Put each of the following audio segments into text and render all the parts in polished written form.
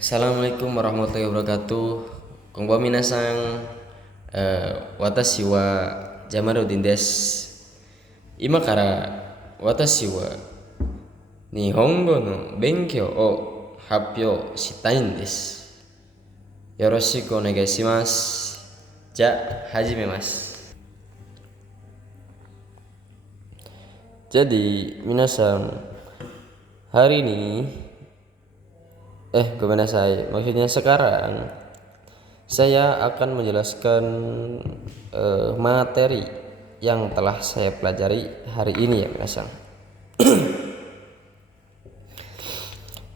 Assalamualaikum warahmatullahi wabarakatuh. Konbanwa minasan, watashi wa Jamaluddin desu. Ima kara watashi wa Nihongo no benkyou o happyou shitai n desu. Yoroshiku onegai shimasu. Ja, hajimemasu. Jadi, minasan, hari ini maksudnya sekarang saya akan menjelaskan materi yang telah saya pelajari hari ini ya minasan.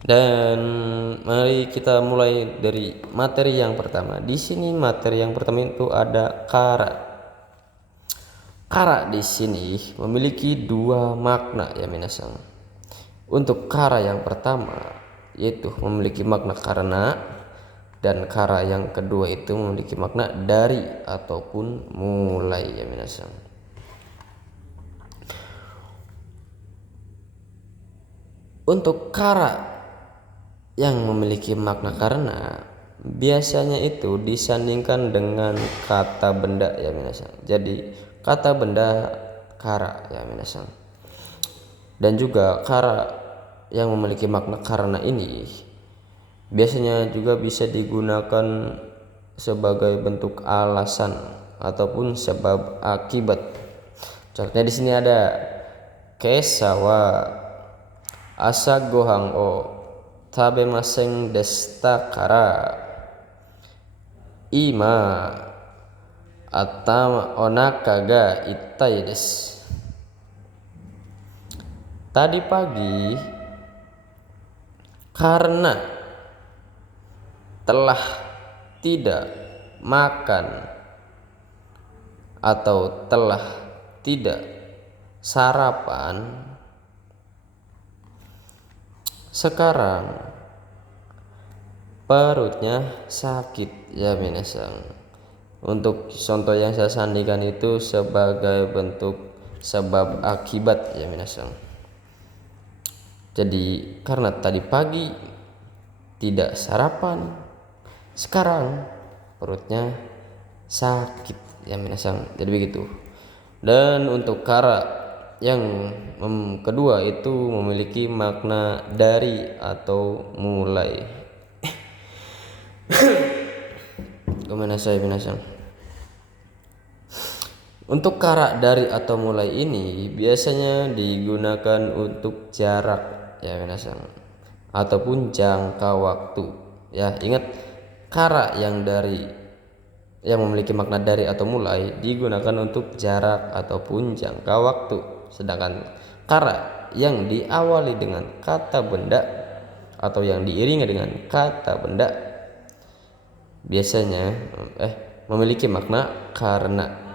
Dan mari kita mulai dari materi yang pertama. Di sini materi yang pertama itu ada kara. Kara di sini memiliki dua makna ya minasan. Untuk kara yang pertama yaitu memiliki makna karena, dan kara yang kedua itu memiliki makna dari ataupun mulai ya minasan. Untuk kara yang memiliki makna karena biasanya itu disandingkan dengan kata benda ya minasan. Jadi kata benda kara ya minasan. Dan juga kara yang memiliki makna karena ini biasanya juga bisa digunakan sebagai bentuk alasan ataupun sebab akibat. Contohnya di sini ada kesa wa asa gohan o tabemasen deshita kara ima atama onaka ga ittai desu. Tadi pagi karena telah tidak makan atau telah tidak sarapan, sekarang perutnya sakit ya minasan. Untuk contoh yang saya sandingkan itu sebagai bentuk sebab akibat ya minasan. Jadi karena tadi pagi tidak sarapan, sekarang perutnya sakit ya minasan. Jadi begitu. Dan untuk kara yang kedua itu memiliki makna dari atau mulai. Kemana saya minasan? Untuk kara dari atau mulai ini biasanya digunakan untuk jarak ya minasan, ataupun jangka waktu ya. Ingat, kara yang memiliki makna dari atau mulai digunakan untuk jarak ataupun jangka waktu, sedangkan kara yang diawali dengan kata benda atau yang diiringi dengan kata benda biasanya memiliki makna karena.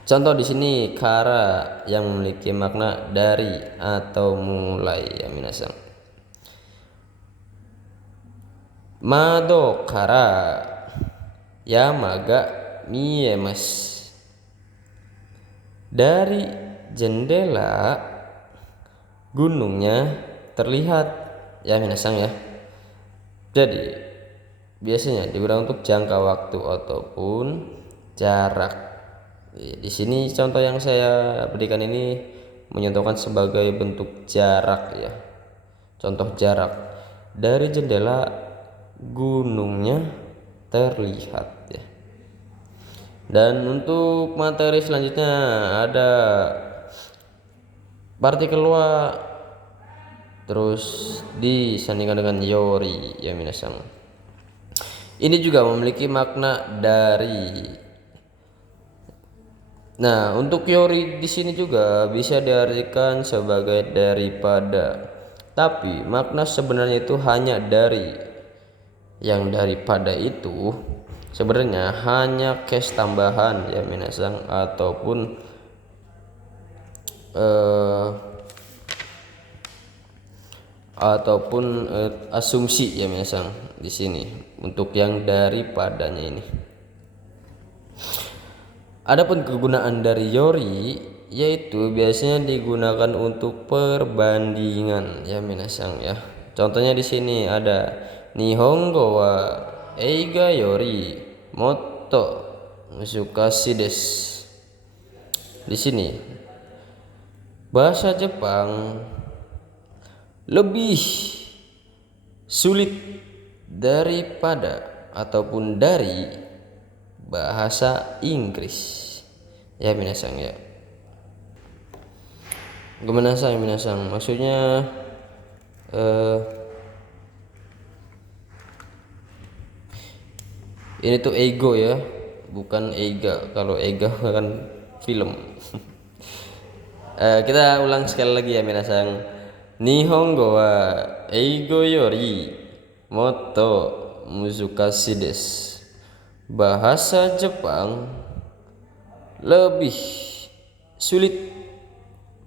Contoh di sini kara yang memiliki makna dari atau mulai ya minasan. Mado kara yama ga miemasu. Dari jendela gunungnya terlihat ya minasan ya. Jadi biasanya digunakan untuk jangka waktu ataupun jarak. Di sini contoh yang saya berikan ini menyontohkan sebagai bentuk jarak ya. Contoh jarak, dari jendela gunungnya terlihat ya. Dan untuk materi selanjutnya ada partikel wa terus disandingkan dengan yori ya minasan. Ini juga memiliki makna dari. Nah, untuk yori di sini juga bisa diartikan sebagai daripada. Tapi makna sebenarnya itu hanya dari. Yang daripada itu sebenarnya hanya case tambahan ya minasan, ataupun asumsi ya minasan di sini untuk yang daripadanya ini. Adapun kegunaan dari yori yaitu biasanya digunakan untuk perbandingan ya minasan ya. Contohnya di sini ada Nihongo wa eiga yori motto musukashi desu. Di sini bahasa Jepang lebih sulit daripada ataupun dari bahasa Inggris. Ya minasang ya. Minasang maksudnya ini tuh ego ya, bukan eiga. Kalau eiga kan film. Kita ulang sekali lagi ya minasang. Nihongo wa eigo yori motto musukashi desu. Bahasa Jepang lebih sulit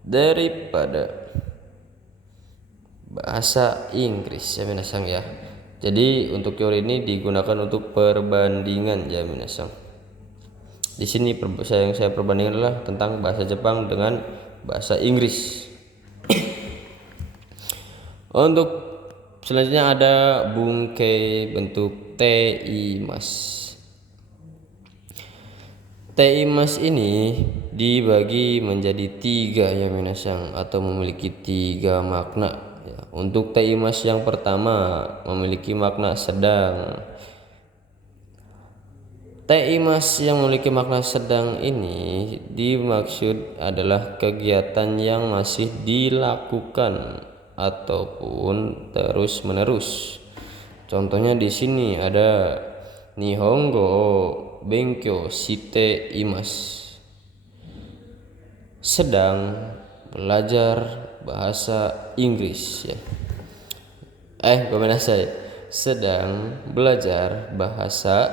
daripada bahasa Inggris ya minasang ya. Jadi untuk teori ini digunakan untuk perbandingan ya minasang. Di sini yang saya perbandingan adalah tentang bahasa Jepang dengan bahasa Inggris. Untuk selanjutnya ada bungkei bentuk teimas. Teimas ini dibagi menjadi 3 ya minasang, atau memiliki 3 makna ya. Untuk teimas yang pertama memiliki makna sedang. Teimas yang memiliki makna sedang ini dimaksud adalah kegiatan yang masih dilakukan ataupun terus menerus. Contohnya di sini ada Nihongo benkyou shite imasu. Sedang belajar bahasa Inggris ya. Sedang belajar bahasa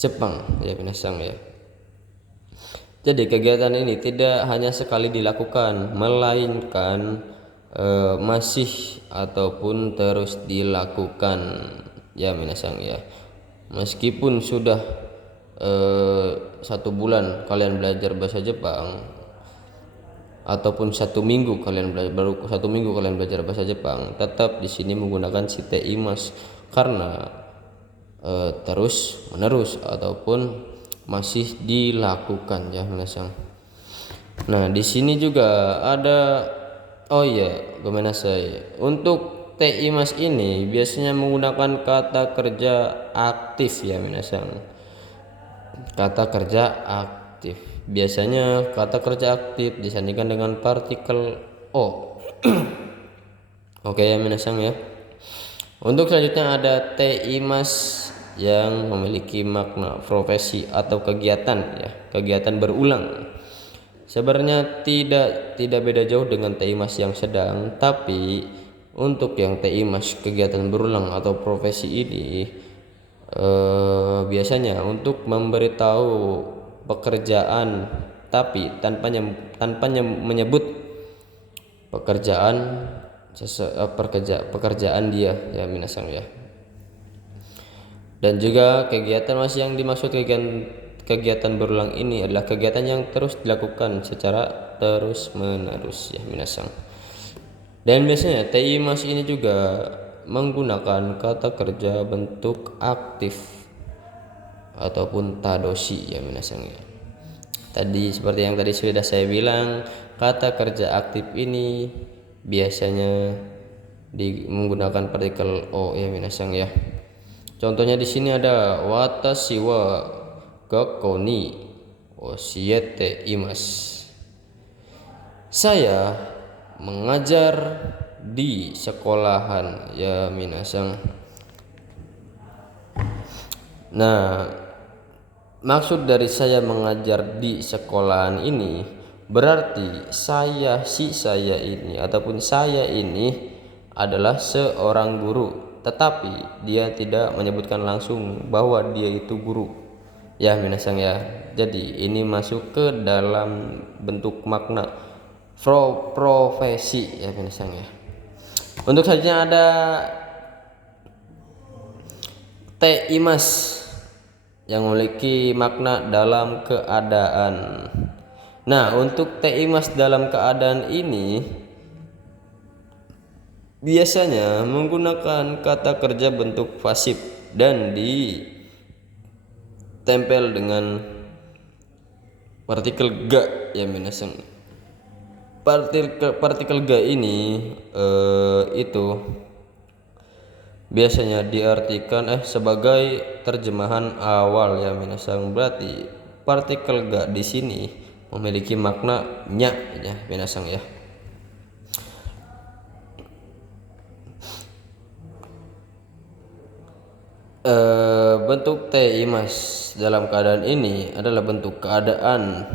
Jepang ya minasang ya. Jadi kegiatan ini tidak hanya sekali dilakukan, melainkan masih ataupun terus dilakukan ya minasang ya. Meskipun sudah 1 bulan kalian belajar bahasa Jepang, ataupun 1 minggu kalian baru 1 minggu kalian belajar bahasa Jepang, tetap di sini menggunakan shite imasu karena terus menerus ataupun masih dilakukan ya minasang. Nah di sini juga ada untuk teimas ini biasanya menggunakan kata kerja aktif ya minasang. Kata kerja aktif biasanya kata kerja aktif disandingkan dengan partikel o. Oke ya minasang ya. Untuk selanjutnya ada teimas yang memiliki makna profesi atau kegiatan ya, kegiatan berulang. Sebenarnya tidak beda jauh dengan teimas yang sedang, tapi untuk yang teimas kegiatan berulang atau profesi ini biasanya untuk memberitahu pekerjaan tapi tanpa menyebut pekerjaan dia ya minasang ya. Dan juga kegiatan yang dimaksud kegiatan berulang ini adalah kegiatan yang terus dilakukan secara terus menerus ya minasang. Dan biasanya teimas ini juga menggunakan kata kerja bentuk aktif ataupun tadoshi ya minasang ya. Tadi seperti yang tadi sudah saya bilang, kata kerja aktif ini biasanya menggunakan partikel o ya minasang ya. Contohnya di sini ada watashi wa gakkou ni oshiete imasu. Saya mengajar di sekolahan ya minasang. Nah, maksud dari saya mengajar di sekolahan ini berarti saya ini adalah seorang guru, tetapi dia tidak menyebutkan langsung bahwa dia itu guru ya minasang ya. Jadi ini masuk ke dalam bentuk makna profesi ya minasang ya. Untuk selanjutnya ada teimas yang memiliki makna dalam keadaan. Nah untuk teimas dalam keadaan ini biasanya menggunakan kata kerja bentuk pasif dan ditempel dengan partikel ga ya minasang. Partikel ga ini itu biasanya diartikan sebagai terjemahan awal ya minasang. Berarti partikel ga di sini memiliki makna nya ya minasang ya. Bentuk T imas dalam keadaan ini adalah bentuk keadaan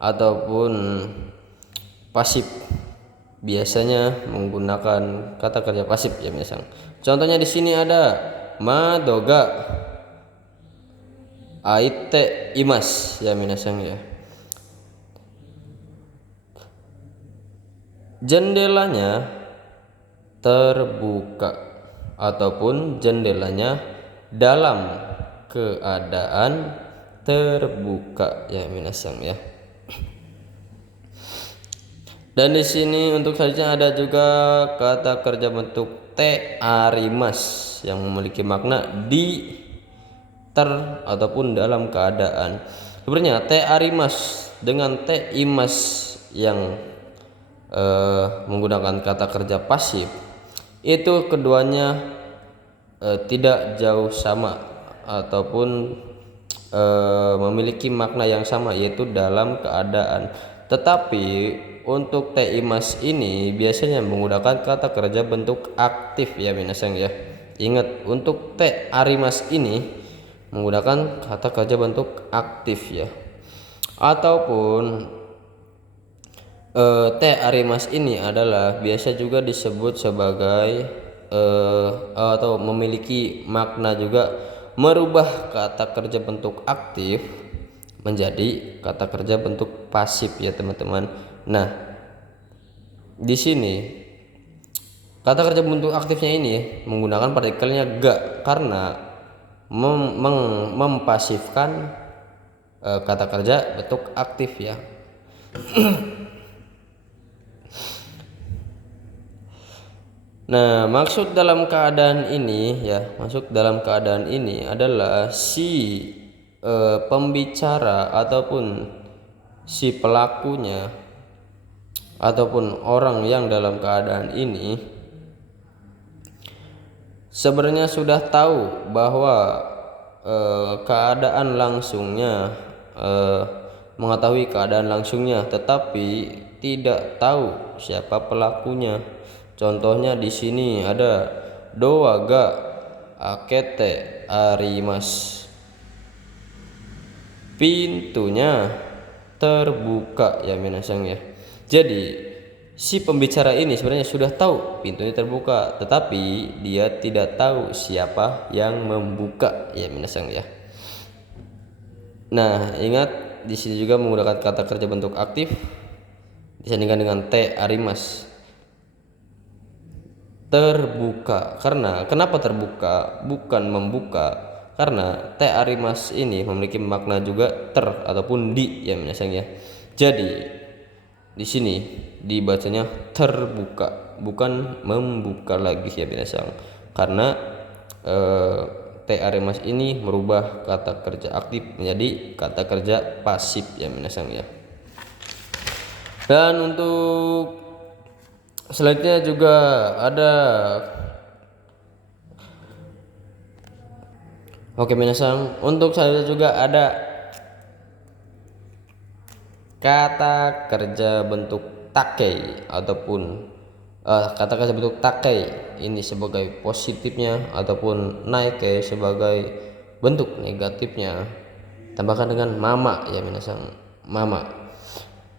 ataupun pasif, biasanya menggunakan kata kerja pasif ya misal. Contohnya di sini ada madoga aite imas ya minasang ya. Jendelanya terbuka ataupun jendelanya dalam keadaan terbuka ya minasang ya. Dan di sini untuk selanjutnya ada juga kata kerja bentuk te arimas yang memiliki makna di ataupun dalam keadaan. Sebenarnya te arimas dengan te imas yang menggunakan kata kerja pasif itu keduanya tidak jauh sama ataupun memiliki makna yang sama, yaitu dalam keadaan. Tetapi untuk te imas ini biasanya menggunakan kata kerja bentuk aktif ya minasang ya. Ingat, untuk te arimas ini menggunakan kata kerja bentuk aktif ya. Ataupun te arimas ini adalah biasa juga disebut sebagai atau memiliki makna juga merubah kata kerja bentuk aktif menjadi kata kerja bentuk pasif ya teman-teman. Nah, di sini kata kerja bentuk aktifnya ini menggunakan partikelnya ga karena mempasifkan kata kerja bentuk aktif ya. Nah, maksud dalam keadaan ini adalah si pembicara ataupun si pelakunya ataupun orang yang dalam keadaan ini sebenarnya sudah tahu bahwa keadaan langsungnya mengetahui keadaan langsungnya, tetapi tidak tahu siapa pelakunya. Contohnya di sini ada doa ga akete arimas, pintunya terbuka ya minasang ya. Jadi si pembicara ini sebenarnya sudah tahu pintunya terbuka, tetapi dia tidak tahu siapa yang membuka ya minasang ya. Nah, ingat di sini juga menggunakan kata kerja bentuk aktif disandingkan dengan te arimas. Terbuka, karena kenapa terbuka bukan membuka? Karena te arimas ini memiliki makna juga ter ataupun di ya minasang ya. Jadi di sini dibacanya terbuka bukan membuka lagi ya minasang, karena te arimas ini merubah kata kerja aktif menjadi kata kerja pasif ya minasang ya. Dan untuk selanjutnya juga ada minasang, untuk selanjutnya juga ada kata kerja bentuk takei ataupun kata kerja bentuk takei ini sebagai positifnya ataupun naike sebagai bentuk negatifnya. Tambahkan dengan mama ya minasang, mama.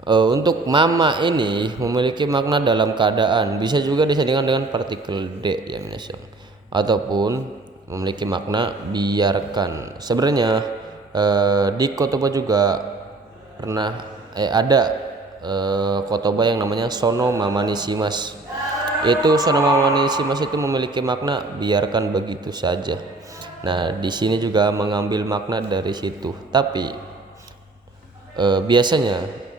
Untuk mama ini memiliki makna dalam keadaan, bisa juga disandingkan dengan partikel d ya minasang, ataupun memiliki makna biarkan. Sebenarnya di kotoba juga pernah ada kotoba yang namanya sono mamani shimas. Itu sono mamani shimas itu memiliki makna biarkan begitu saja. Nah, di sini juga mengambil makna dari situ. Tapi biasanya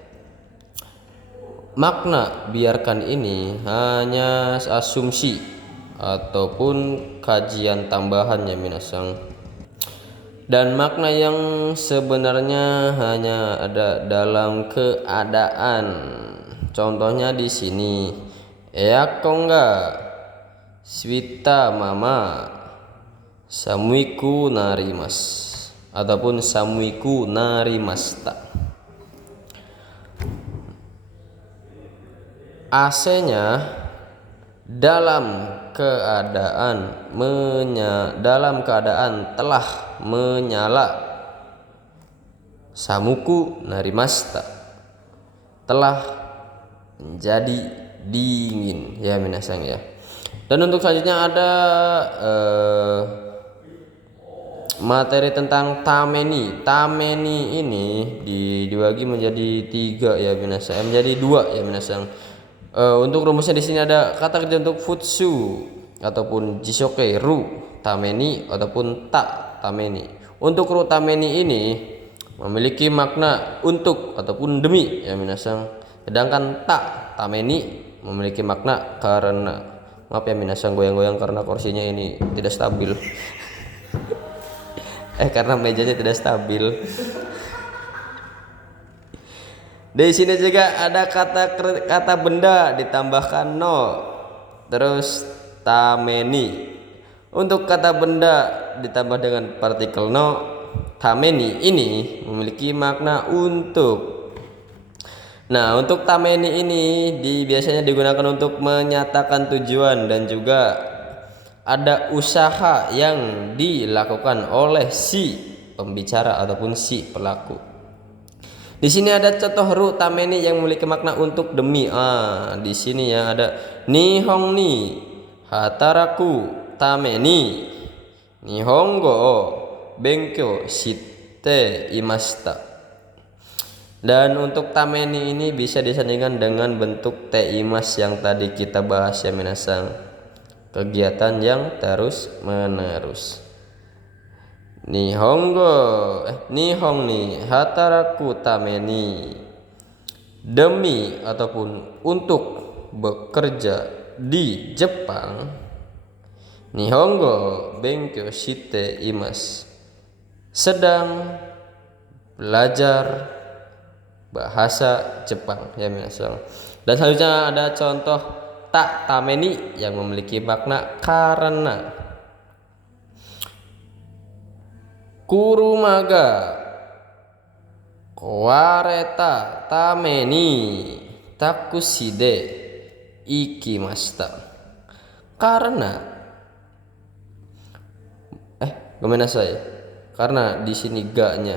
makna biarkan ini hanya asumsi ataupun kajian tambahan ya minasang, dan makna yang sebenarnya hanya ada dalam keadaan. Contohnya di sini, eakonga swita mama samuiku narimas ataupun samuiku narimasta. AC-nya dalam keadaan telah menyala. Samuku narimasta, telah menjadi dingin ya minasang ya. Dan untuk selanjutnya ada materi tentang tameni. Tameni ini dibagi menjadi 3 ya minasang, menjadi 2 ya minasang. Untuk rumusnya di sini ada kata kerja untuk futsu ataupun jisoke ru tameni ataupun ta tameni. Untuk ru tameni ini memiliki makna untuk ataupun demi ya minasang. Sedangkan ta tameni memiliki makna karena. Maaf ya minasang, goyang-goyang karena kursinya ini tidak stabil. Karena mejanya tidak stabil. Di sini juga ada kata benda ditambahkan no, terus tameni. Untuk kata benda ditambah dengan partikel no, tameni ini memiliki makna untuk. Nah, untuk tameni ini biasanya digunakan untuk menyatakan tujuan dan juga ada usaha yang dilakukan oleh si pembicara ataupun si pelaku. Di sini ada contoh ru tameni yang memiliki makna untuk demi. Di sini ya ada nihong ni hataraku tameni nihongo benkyou shite imashita. Dan untuk tameni ini bisa disandingkan dengan bentuk teimas yang tadi kita bahas ya minasang, kegiatan yang terus menerus. Nihong ni hataraku tameni, demi ataupun untuk bekerja di Jepang. Nihongo benkyou shite imasu, sedang belajar bahasa Jepang ya minasang. Dan selanjutnya ada contoh ta tameni yang memiliki makna karena. Kurumaga wareta tameni takuside ikimashita. Karena karena di sini ga-nya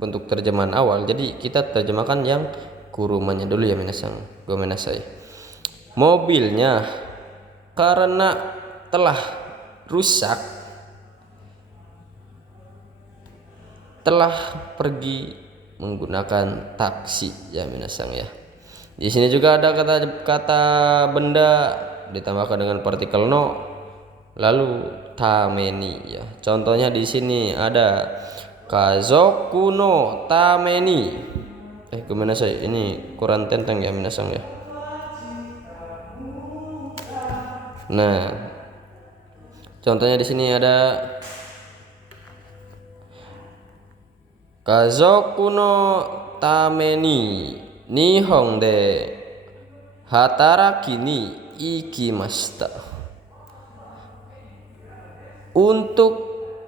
bentuk terjemahan awal, jadi kita terjemahkan yang kurumanya dulu ya minasang. Gomenasai. Mobilnya karena telah rusak telah pergi menggunakan taksi ya minasang ya. Di sini juga ada kata benda ditambahkan dengan partikel no, lalu tameni ya. Contohnya di sini ada kazoku no tameni. Gimana saya ini kurang tentang ya minasang ya. Nah, contohnya di sini ada kazoku no tameni nihon de hataraki ni ikimashita. Untuk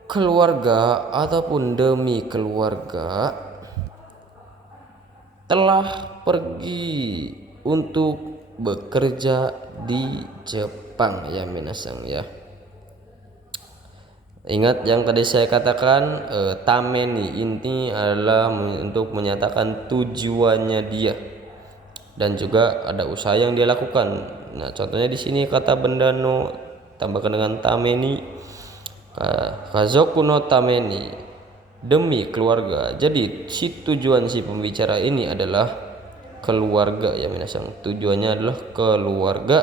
keluarga ataupun demi keluarga telah pergi untuk bekerja di Jepang ya minasang ya. Ingat yang tadi saya katakan, tameni ini adalah untuk menyatakan tujuannya dia dan juga ada usaha yang dia lakukan. Nah, contohnya di sini kata benda no tambahkan dengan tameni, kazoku no tameni, demi keluarga. Jadi si tujuan si pembicara ini adalah keluarga ya minasang. Tujuannya adalah keluarga,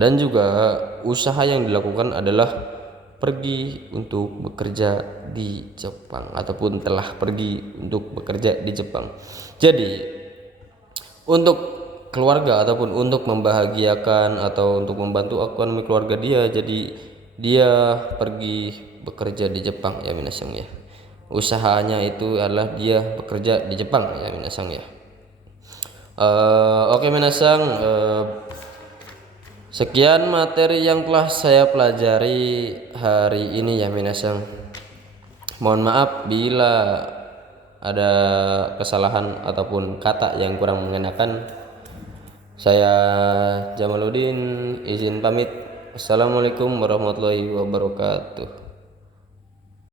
dan juga usaha yang dilakukan adalah pergi untuk bekerja di Jepang ataupun telah pergi untuk bekerja di Jepang. Jadi untuk keluarga ataupun untuk membahagiakan atau untuk membantu ekonomi keluarga dia, jadi dia pergi bekerja di Jepang ya minasang ya. Usahanya itu adalah dia bekerja di Jepang ya minasang ya. Oke minasang, sekian materi yang telah saya pelajari hari ini ya minasang. Mohon maaf bila ada kesalahan ataupun kata yang kurang mengenakan. Saya Jamaluddin izin pamit. Assalamualaikum warahmatullahi wabarakatuh.